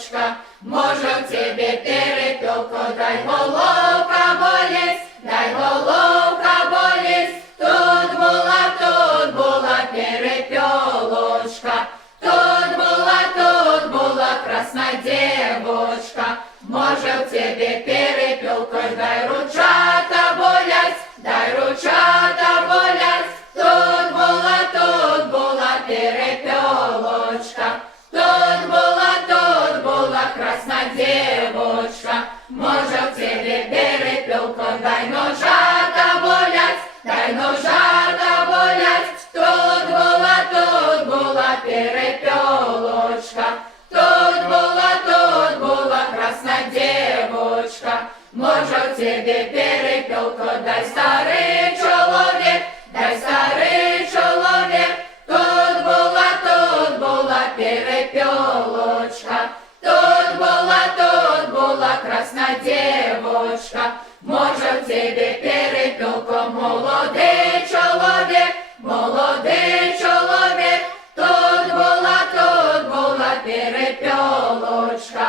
дівочка, може в тебе перепілко, дай головка болить, дай головка болить, тут була перепілочка, тут була красна дівочка, може в тебе перепілко, дай ручата болять, дай ручата болять, тут була перепілочка, тут була красна дівочка, може в тебе перепілко, дай ножата болять, дай ножата болять, тут була перепілочка, тут була красна дівочка, може в тебе перепілко, дай старий чоловік, дай старий чоловік, тут була перепілочка, тут була красна дівочка, може в тебе перепілко, молодий чоловік, молодий чоловік, тут була перепілочка.